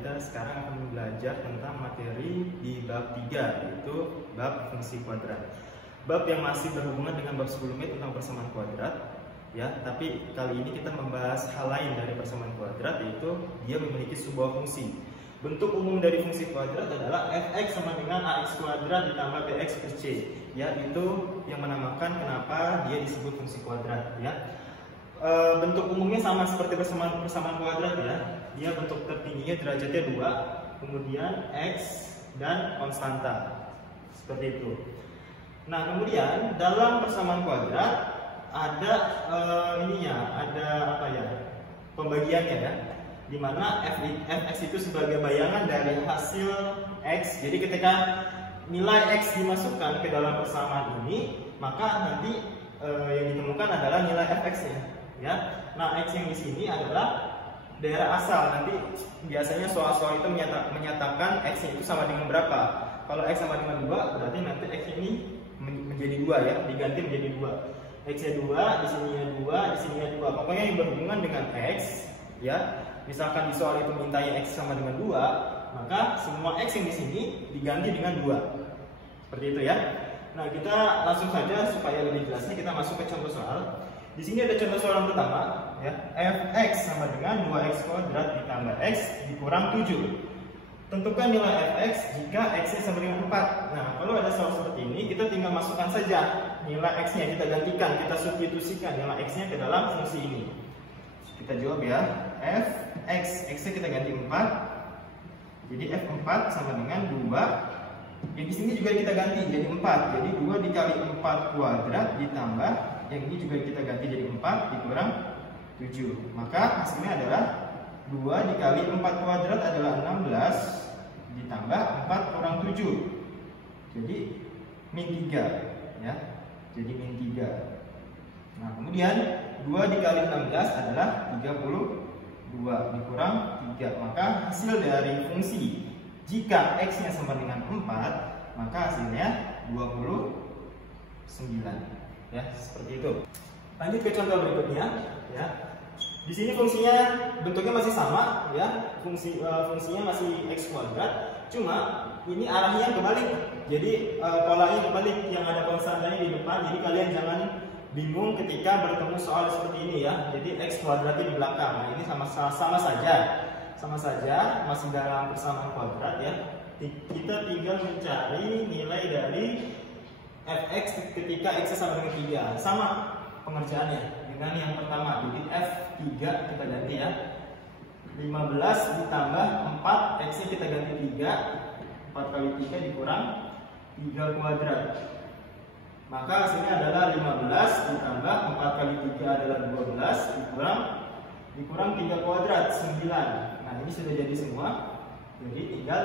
kita sekarang akan belajar tentang materi di bab 3, yaitu bab fungsi kuadrat. Bab yang masih berhubungan dengan bab sebelumnya tentang persamaan kuadrat, ya. Tapi kali ini kita membahas hal lain dari persamaan kuadrat, yaitu dia memiliki sebuah fungsi. Bentuk umum dari fungsi kuadrat adalah fx sama dengan ax kuadrat ditambah bx plus c. Ya, itu yang menamakan kenapa dia disebut fungsi kuadrat, ya. Bentuk umumnya sama seperti persamaan kuadrat, ya. Dia bentuk tertingginya derajatnya 2, kemudian x dan konstanta. Seperti itu. Nah, kemudian dalam persamaan kuadrat ada pembagiannya, ya. Di mana fx itu sebagai bayangan dari hasil x. Jadi ketika nilai x dimasukkan ke dalam persamaan ini, maka nanti yang ditemukan adalah nilai fx-nya, ya. Nah, x yang di sini adalah daerah asal. Nanti biasanya soal-soal itu menyatakan x itu sama dengan berapa. Kalau x sama dengan 2, berarti nanti x ini menjadi 2, ya, diganti menjadi 2. X-nya 2, di sininya 2, di sininya 2. Pokoknya yang berhubungan dengan x, ya. Misalkan di soal itu mintanya x sama dengan 2, maka semua x yang di sini diganti dengan 2. Seperti itu, ya. Nah, kita langsung saja supaya lebih jelasnya kita masuk ke contoh soal. Di sini ada contoh soal yang pertama, ya. Fx sama dengan 2x kuadrat ditambah x dikurang 7. Tentukan nilai fx jika x-nya sama dengan 4. Nah, kalau ada soal seperti ini, kita tinggal masukkan saja nilai x-nya, kita gantikan, kita substitusikan nilai x-nya ke dalam fungsi ini. Kita jawab, ya. Fx, x-nya kita ganti 4. Jadi f4 sama dengan 2. Di sini juga kita ganti jadi 4. Jadi 2 dikali 4 kuadrat ditambah yang ini juga kita ganti jadi 4 dikurang 7. Maka hasilnya adalah 2 dikali 4 kuadrat adalah 16 ditambah 4 kurang 7. Jadi min 3, ya. Jadi min 3. Nah, kemudian 2 dikali 16 adalah 32 dikurang 3. Maka hasil dari fungsi jika x-nya sama dengan 4, maka hasilnya 29. Ya, seperti itu. Lanjut ke contoh berikutnya, ya. Di sini fungsinya bentuknya masih sama, ya. Fungsinya masih x kuadrat, cuma ini arahnya kebalik. Jadi polanya kebalik, yang ada konstantanya di depan. Jadi kalian jangan bingung ketika bertemu soal seperti ini, ya. Jadi x kuadratnya di belakang. Nah, ini sama saja masih dalam persamaan kuadrat, ya. Kita tinggal mencari nilai dari fx ketika x sama dengan 3. Sama pengerjaannya dengan yang pertama. Jadi f3 kita ganti, ya. 15 ditambah 4, x-nya kita ganti 3. 4 kali 3 dikurang 3 kuadrat. Maka hasilnya adalah 15 ditambah 4 kali 3 adalah 12 dikurang 3 kuadrat 9. Nah, ini sudah jadi semua. Jadi tinggal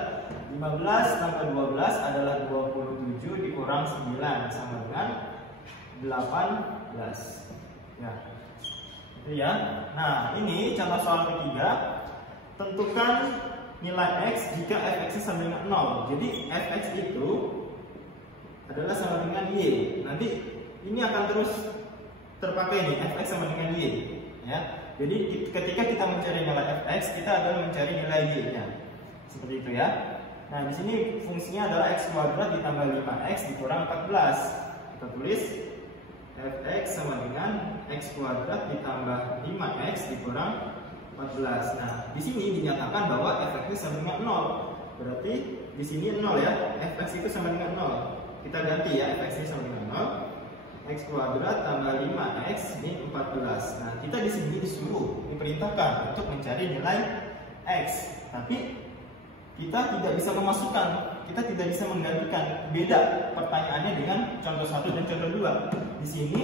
15 tambah 12 adalah 27 dikurang 9 sama dengan 18. Ya. Itu, ya. Nah, ini contoh soal ketiga. Tentukan nilai x jika fx sama dengan 0. Jadi fx itu adalah sama dengan y. Nanti ini akan terus terpakai nih, fx sama dengan y, ya. Jadi ketika kita mencari nilai fx, kita adalah mencari nilai y-nya. Seperti itu, ya. Nah, di sini fungsinya adalah x kuadrat ditambah 5x dikurang 14. Kita tulis fx sama dengan x kuadrat ditambah 5x dikurang 14. Nah, di sini dinyatakan bahwa fx sama dengan 0. Berarti di sini 0, ya. Fx itu sama dengan 0. Kita ganti, ya, fx ini sama dengan 0. X kuadrat tambah 5x ini 14. Nah, kita di sini diperintahkan untuk mencari nilai x. Tapi kita tidak bisa memasukkan, kita tidak bisa menggantikan. Beda pertanyaannya dengan contoh 1 dan contoh 2. Di sini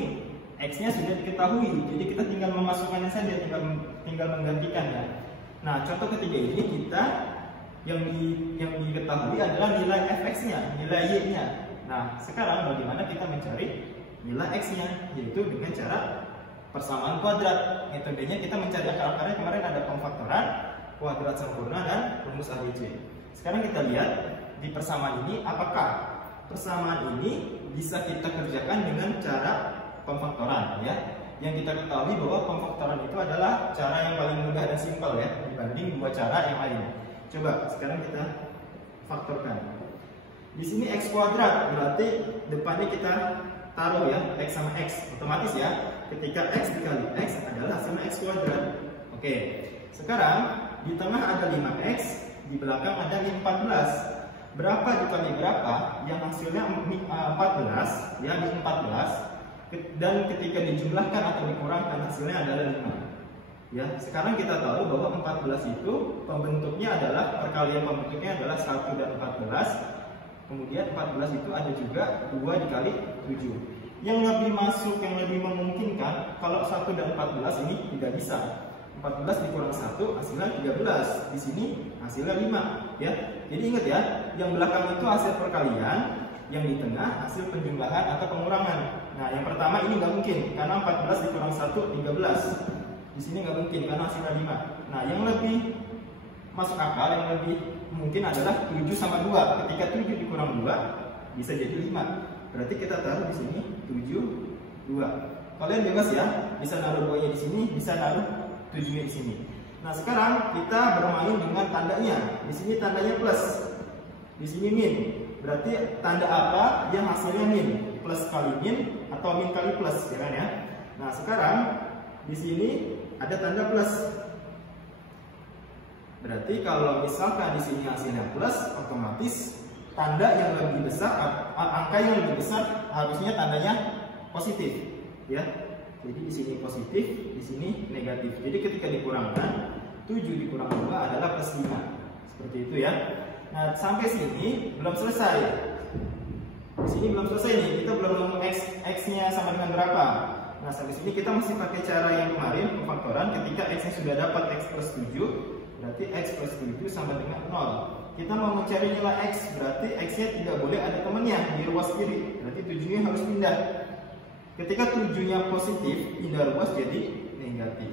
x-nya sudah diketahui, jadi kita tinggal memasukkannya saja, tinggal menggantikannya. Nah, contoh ketiga ini kita yang diketahui adalah nilai fx-nya, nilai y-nya. Nah, sekarang bagaimana kita mencari nilai x-nya? Yaitu dengan cara persamaan kuadrat. Metodenya kita mencari akar-akarnya. Kemarin ada pemfaktoran, kuadrat sempurna, dan rumus ABC. Sekarang kita lihat di persamaan ini, apakah persamaan ini bisa kita kerjakan dengan cara pemfaktoran, ya. Yang kita ketahui bahwa pemfaktoran itu adalah cara yang paling mudah dan simpel, ya, dibanding dua cara yang lain. Coba sekarang kita faktorkan. Di sini x kuadrat, berarti depannya kita taruh ya, x sama x. Otomatis ya, ketika x dikali x adalah hasilnya x kuadrat. Oke, sekarang di tengah ada 5x, di belakang ada 14. Berapa dikali berapa? Yang hasilnya 14, ya, di 14. Dan ketika dijumlahkan atau dikurangkan hasilnya adalah 5. Ya, sekarang kita tahu bahwa 14 itu pembentuknya adalah, perkalian pembentuknya adalah 1 dan 14. Kemudian 14 itu ada juga 2 dikali 7. Yang lebih masuk, yang lebih memungkinkan, kalau 1 dan 14 ini tidak bisa. 14 dikurang 1 hasilnya 13. Di sini hasilnya 5, ya. Jadi ingat ya, yang belakang itu hasil perkalian, yang di tengah hasil penjumlahan atau pengurangan. Nah, yang pertama ini nggak mungkin karena 14 dikurang 1 13. Di sini nggak mungkin karena hasilnya 5. Nah, yang lebih masuk akal, yang lebih mungkin adalah 7 sama 2. Ketika 7 dikurang 2 bisa jadi 5. Berarti kita taruh di sini 7 2. Kalian bebas ya, bisa naruh 2-nya di sini, bisa naruh 7-nya di sini. Nah, sekarang kita bermain dengan tandanya. Di sini tandanya plus, di sini min. Berarti tanda apa yang hasilnya min? Plus kali min atau min kali plus, ya kan ya? Nah, sekarang di sini ada tanda plus. Berarti kalau misalkan di sini hasilnya plus, otomatis tanda yang lebih besar, angka yang lebih besar harusnya tandanya positif, ya. Jadi di sini positif, di sini negatif. Jadi ketika dikurangkan 7 dikurang 2 adalah plus 5. Seperti itu ya. Nah, sampai sini belum selesai. Di sini belum selesai nih, kita belum nemu x-nya sama dengan berapa. Nah, sampai sini kita masih pakai cara yang kemarin, pemfaktoran. Ketika x-nya sudah dapat x plus 7, berarti x plus 7 sama dengan 0. Kita mau mencari nilai x, berarti x-nya tidak boleh ada temannya di ruas kiri. Berarti 7-nya harus pindah. Ketika 7-nya positif, pindah ruas jadi negatif.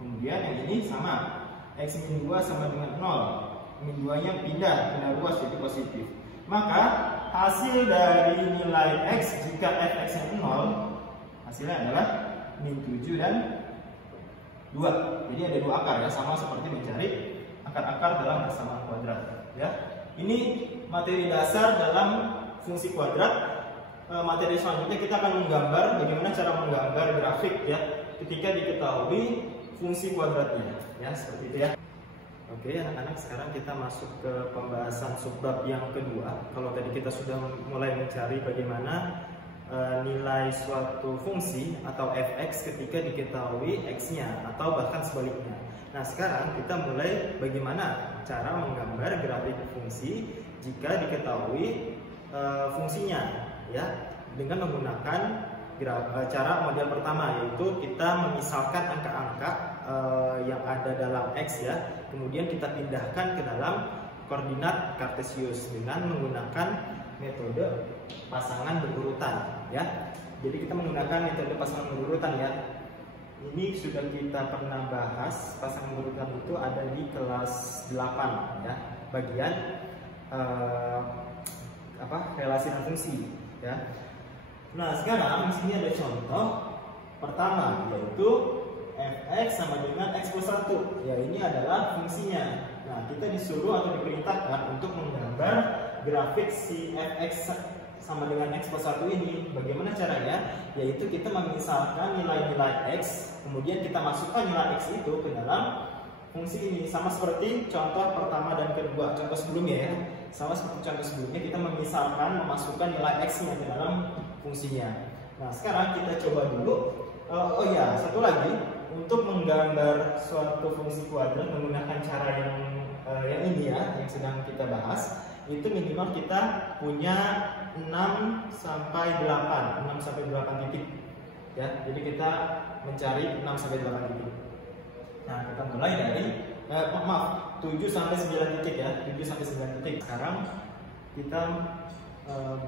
Kemudian yang ini sama, x min 2 sama dengan 0. Min 2-nya pindah ruas jadi positif. Maka hasil dari nilai x jika fx-nya 0, hasilnya adalah min 7 dan 2. Jadi ada 2 akar ya, sama seperti mencari akar-akar dalam persamaan kuadrat ya. Ini materi dasar dalam fungsi kuadrat. Materi selanjutnya kita akan menggambar bagaimana cara menggambar grafik ya ketika diketahui fungsi kuadratnya ya, seperti itu ya. Oke anak-anak, sekarang kita masuk ke pembahasan subbab yang kedua. Kalau tadi kita sudah mulai mencari bagaimana nilai suatu fungsi atau fx ketika diketahui x-nya atau bahkan sebaliknya. Nah, sekarang kita mulai bagaimana cara menggambar grafik fungsi jika diketahui fungsinya ya, dengan menggunakan cara model pertama, yaitu kita memisalkan angka-angka yang ada dalam x ya, kemudian kita pindahkan ke dalam koordinat kartesius dengan menggunakan metode pasangan berurutan ya. Jadi kita menggunakan metode pasangan berurutan ya. Ini sudah kita pernah bahas, pasangan berurutan itu ada di kelas 8 ya, bagian relasi dan fungsi ya. Nah, sekarang di sini ada contoh pertama, yaitu fx sama dengan x plus 1. Ya, ini adalah fungsinya. Nah, kita disuruh atau diperintahkan untuk menggambar grafik si fx sama dengan x plus 1 ini. Bagaimana caranya? Yaitu kita memisalkan nilai-nilai x, kemudian kita masukkan nilai x itu ke dalam fungsi ini. Sama seperti contoh pertama dan kedua, contoh sebelumnya ya. Sama seperti contoh sebelumnya, kita memisalkan, memasukkan nilai x-nya ke dalam fungsinya. Nah, sekarang kita coba dulu. Oh ya, satu lagi, untuk menggambar suatu fungsi kuadrat menggunakan cara yang ini ya, yang sedang kita bahas, itu minimal kita punya 6 sampai 8 titik ya. Jadi kita mencari 6 sampai 8 titik. Nah, kita mulai dari 7 sampai 9 titik ya, 7 sampai 9 titik. Sekarang kita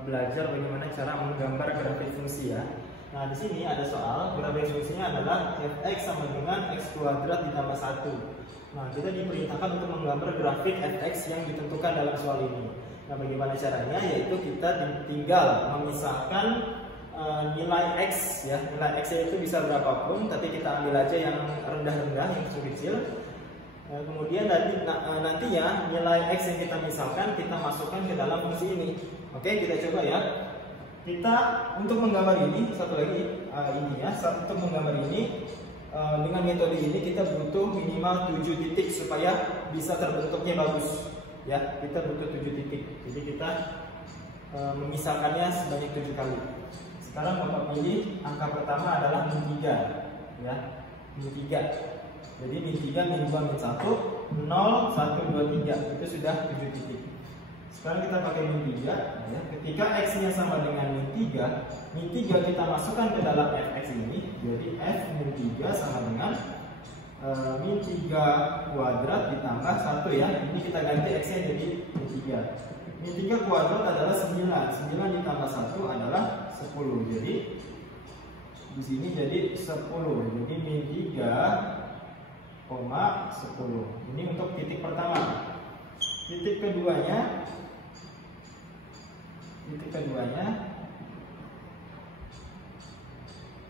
belajar bagaimana cara menggambar grafik fungsi ya. Nah, di sini ada soal grafik fungsinya adalah fx sama dengan x kuadrat ditambah 1. Nah, kita diperintahkan untuk menggambar grafik fx yang ditentukan dalam soal ini. Nah, bagaimana caranya? Yaitu kita tinggal memisahkan nilai x ya. Nilai x itu bisa berapapun, tapi kita ambil aja yang rendah-rendah, yang kecil-kecil. Kemudian nantinya nilai X yang kita misalkan kita masukkan ke dalam fungsi ini. Oke, kita coba ya. Kita untuk menggambar ini, satu lagi untuk menggambar ini dengan metode ini kita butuh minimal 7 titik supaya bisa terbentuknya bagus. Ya, kita butuh 7 titik. Jadi kita memisahkannya sebanyak 7 kali. Sekarang Bapak pilih angka pertama adalah min 3 ya, min 3. Jadi min 3, min 2, min 1, 0, 1, 2, 3 itu sudah 7 titik. Sekarang kita pakai min 3 ya. Ketika X nya sama dengan min 3 kita masukkan ke dalam Fx ini. Jadi F min 3 sama dengan min 3 kuadrat ditambah 1 ya. Ini kita ganti X nya jadi min 3. Min 3 kuadrat adalah 9. 9 ditambah 1 adalah 10. Jadi di sini jadi 10. Jadi min 3 10. Ini untuk titik pertama. Titik keduanya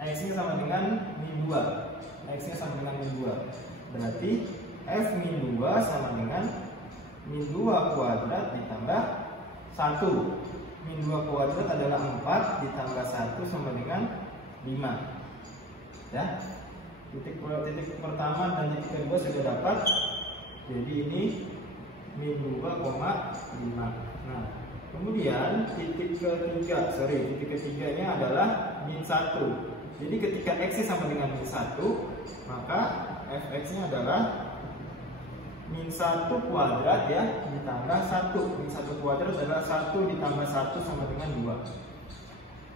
X-nya sama dengan min 2. X-nya sama dengan min 2. Berarti F min 2 sama dengan min 2 kuadrat ditambah 1. Min 2 kuadrat adalah 4 ditambah 1 sama dengan 5. Ya. Titik pertama dan titik kedua sudah dapat. Jadi ini min 2,5. Nah, kemudian titik ketiganya adalah min 1. Jadi ketika X sama dengan min 1, maka Fx-nya adalah min 1 kuadrat ya ditambah 1. Min 1 kuadrat adalah 1 ditambah 1 sama dengan 2.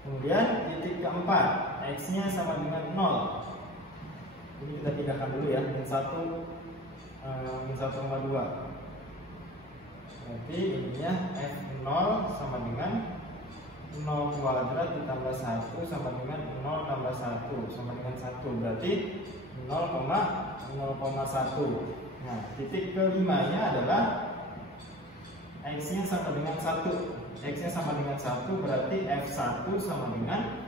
Kemudian titik keempat, X-nya sama dengan 0. Ini kita pindahkan dulu ya, min 1,2. Berarti ininya F0 sama dengan 0 kuadrat ditambah 1 sama dengan 0 tambah 1 sama dengan 1. Berarti 0,1. Nah, titik kelimanya adalah X-nya sama dengan 1. X-nya sama dengan 1 berarti F1 sama dengan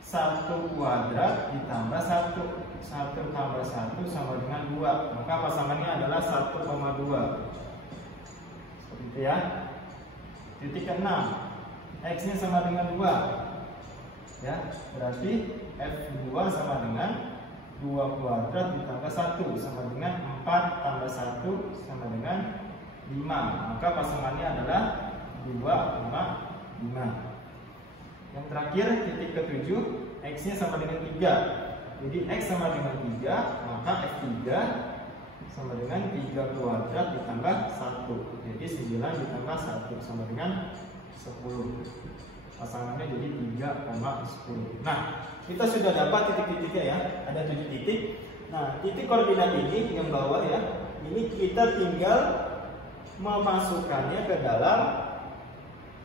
1 kuadrat ditambah 1. 1 tambah 1 sama dengan 2. Maka pasangannya adalah 1,2. Seperti itu ya. Titik ke-6, X-nya sama dengan 2. Ya, berarti F2 sama dengan 2 kuadrat ditambah 1 sama dengan 4 tambah 1 sama dengan 5. Maka pasangannya adalah 2,5. Yang terakhir titik ke-7, X-nya sama dengan 3. Jadi X sama dengan 3, maka F3 sama dengan 3 kuadrat ditambah 1. Jadi 9 ditambah 1 sama dengan 10. Pasangannya jadi 3,10. Nah, kita sudah dapat titik-titiknya ya. Ada 7 titik. Nah, titik koordinat ini yang bawah ya, ini kita tinggal memasukkannya ke dalam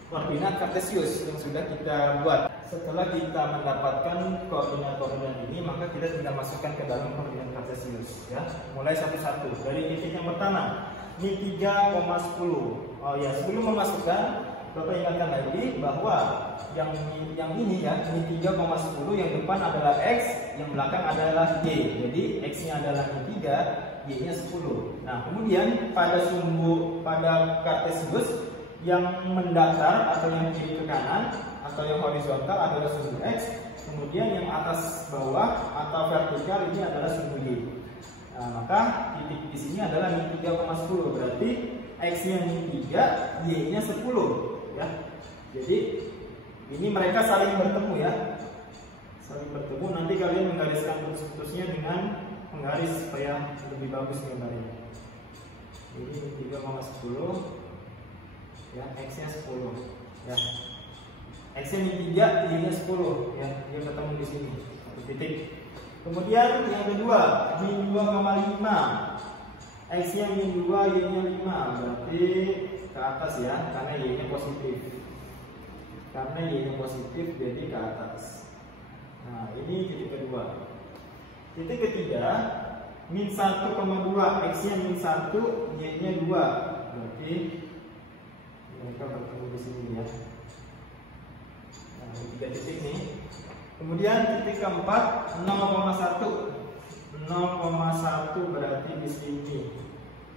koordinat kartesius yang sudah kita buat. Setelah kita mendapatkan koordinat-koordinat ini, maka kita tinggal masukkan ke dalam koordinat kartesius ya. Mulai satu-satu. Dari titik yang pertama, min 3,10. Oh ya, sebelum memasukkan, Bapak ingatkan lagi bahwa yang ini ya, min 3,10 yang depan adalah X, yang belakang adalah Y. Jadi X-nya adalah min 3, Y-nya 10. Nah, kemudian pada kartesius yang mendatar atau yang kiri ke kanan atau yang horizontal adalah sumbu X, kemudian yang atas bawah atau vertikal ini adalah sumbu Y. Nah, maka titik di sini adalah min 3,10, berarti X-nya min 3, Y-nya 10 ya. Jadi ini mereka saling bertemu ya. Saling bertemu, nanti kalian menggariskan putus-putusnya dengan penggaris supaya lebih bagus gambarnya. Ini min 3,10 ya, X-nya 10 ya. X-nya min 3, Y-nya 10 ya, dia ketemu di sini satu titik. Kemudian yang kedua, min 2,5. X-nya min 2, Y-nya 5, berarti ke atas ya, karena Y-nya positif. Karena Y-nya positif jadi ke atas. Nah, ini titik kedua. Titik ketiga, min 1,2. X-nya min 1, Y-nya 2, berarti mereka bertemu di sini ya. Nah, 3 titik nih. Kemudian titik keempat 0,1. 0,1 berarti di sini.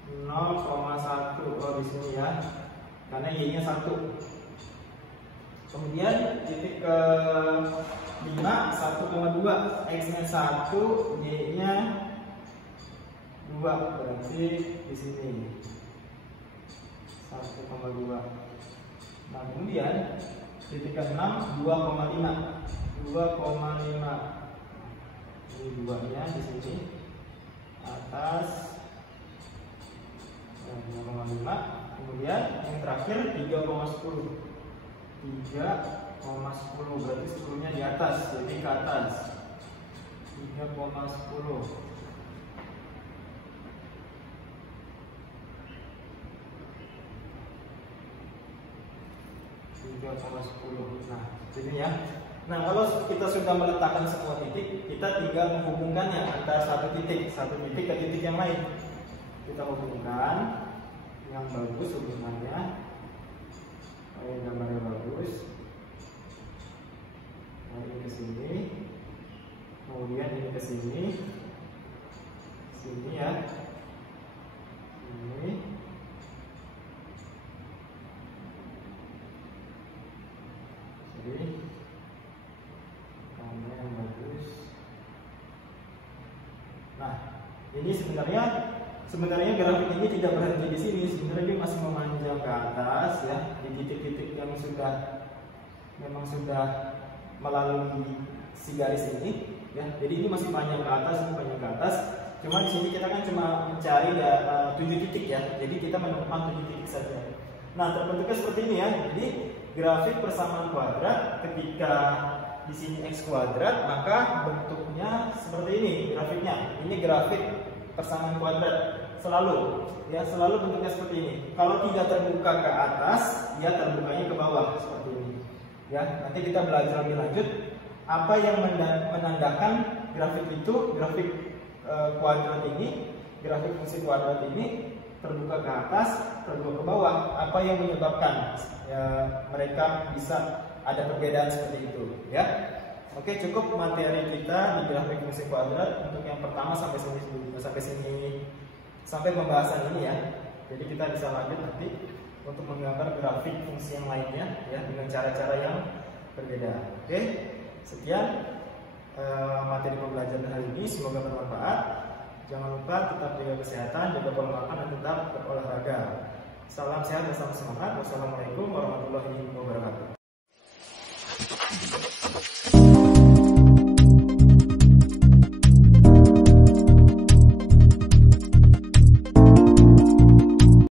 0,1. Oh, di sini ya, karena y-nya 1. Kemudian titik ke 5 1,2, x-nya 1, y-nya 2, berarti di sini 1,2. Nah, kemudian titik ke 6 2,5. Ini 2-nya di sini atas 2,5. Kemudian yang terakhir 3,10. 3,10 berarti 10-nya di atas, jadi ke atas 3,10. Nah, ini ya. Nah, kalau kita sudah meletakkan semua titik, kita tinggal menghubungkannya antara satu titik ke titik yang lain. Kita hubungkan yang bagus hubungannya. Gambarnya bagus. Nah, ini ke sini, kemudian ini ke sini, sini ya, ini, jadi gambar yang bagus. Nah, ini sebenarnya grafik ini tidak berhenti di sini, sebenarnya dia masih memanjang ke atas ya, di titik-titik yang memang sudah melalui si garis ini ya. Jadi ini masih panjang ke atas, ini panjang ke atas. Cuma di sini kita kan cuma mencari 7 titik ya. Jadi kita menemukan 7 titik saja. Nah, terbentuknya seperti ini ya. Jadi grafik persamaan kuadrat ketika di sini x kuadrat, maka bentuknya seperti ini grafiknya. Ini grafik persamaan kuadrat selalu bentuknya seperti ini. Kalau tidak terbuka ke atas, ya terbukanya ke bawah seperti ini. Ya, nanti kita belajar lebih lanjut apa yang menandakan grafik itu, grafik kuadrat ini, grafik fungsi kuadrat ini terbuka ke atas, terbuka ke bawah. Apa yang menyebabkan ya, mereka bisa ada perbedaan seperti itu, ya. Oke, cukup materi kita di grafik fungsi kuadrat untuk yang pertama sampai sini sampai pembahasan ini ya. Jadi kita bisa lanjut nanti untuk menggambar grafik fungsi yang lainnya ya dengan cara-cara yang berbeda. Oke, sekian materi pembelajaran hari ini, semoga bermanfaat. Jangan lupa tetap jaga kesehatan, jaga pola makan, dan tetap berolahraga. Salam sehat dan salam semangat. Wassalamualaikum warahmatullahi wabarakatuh.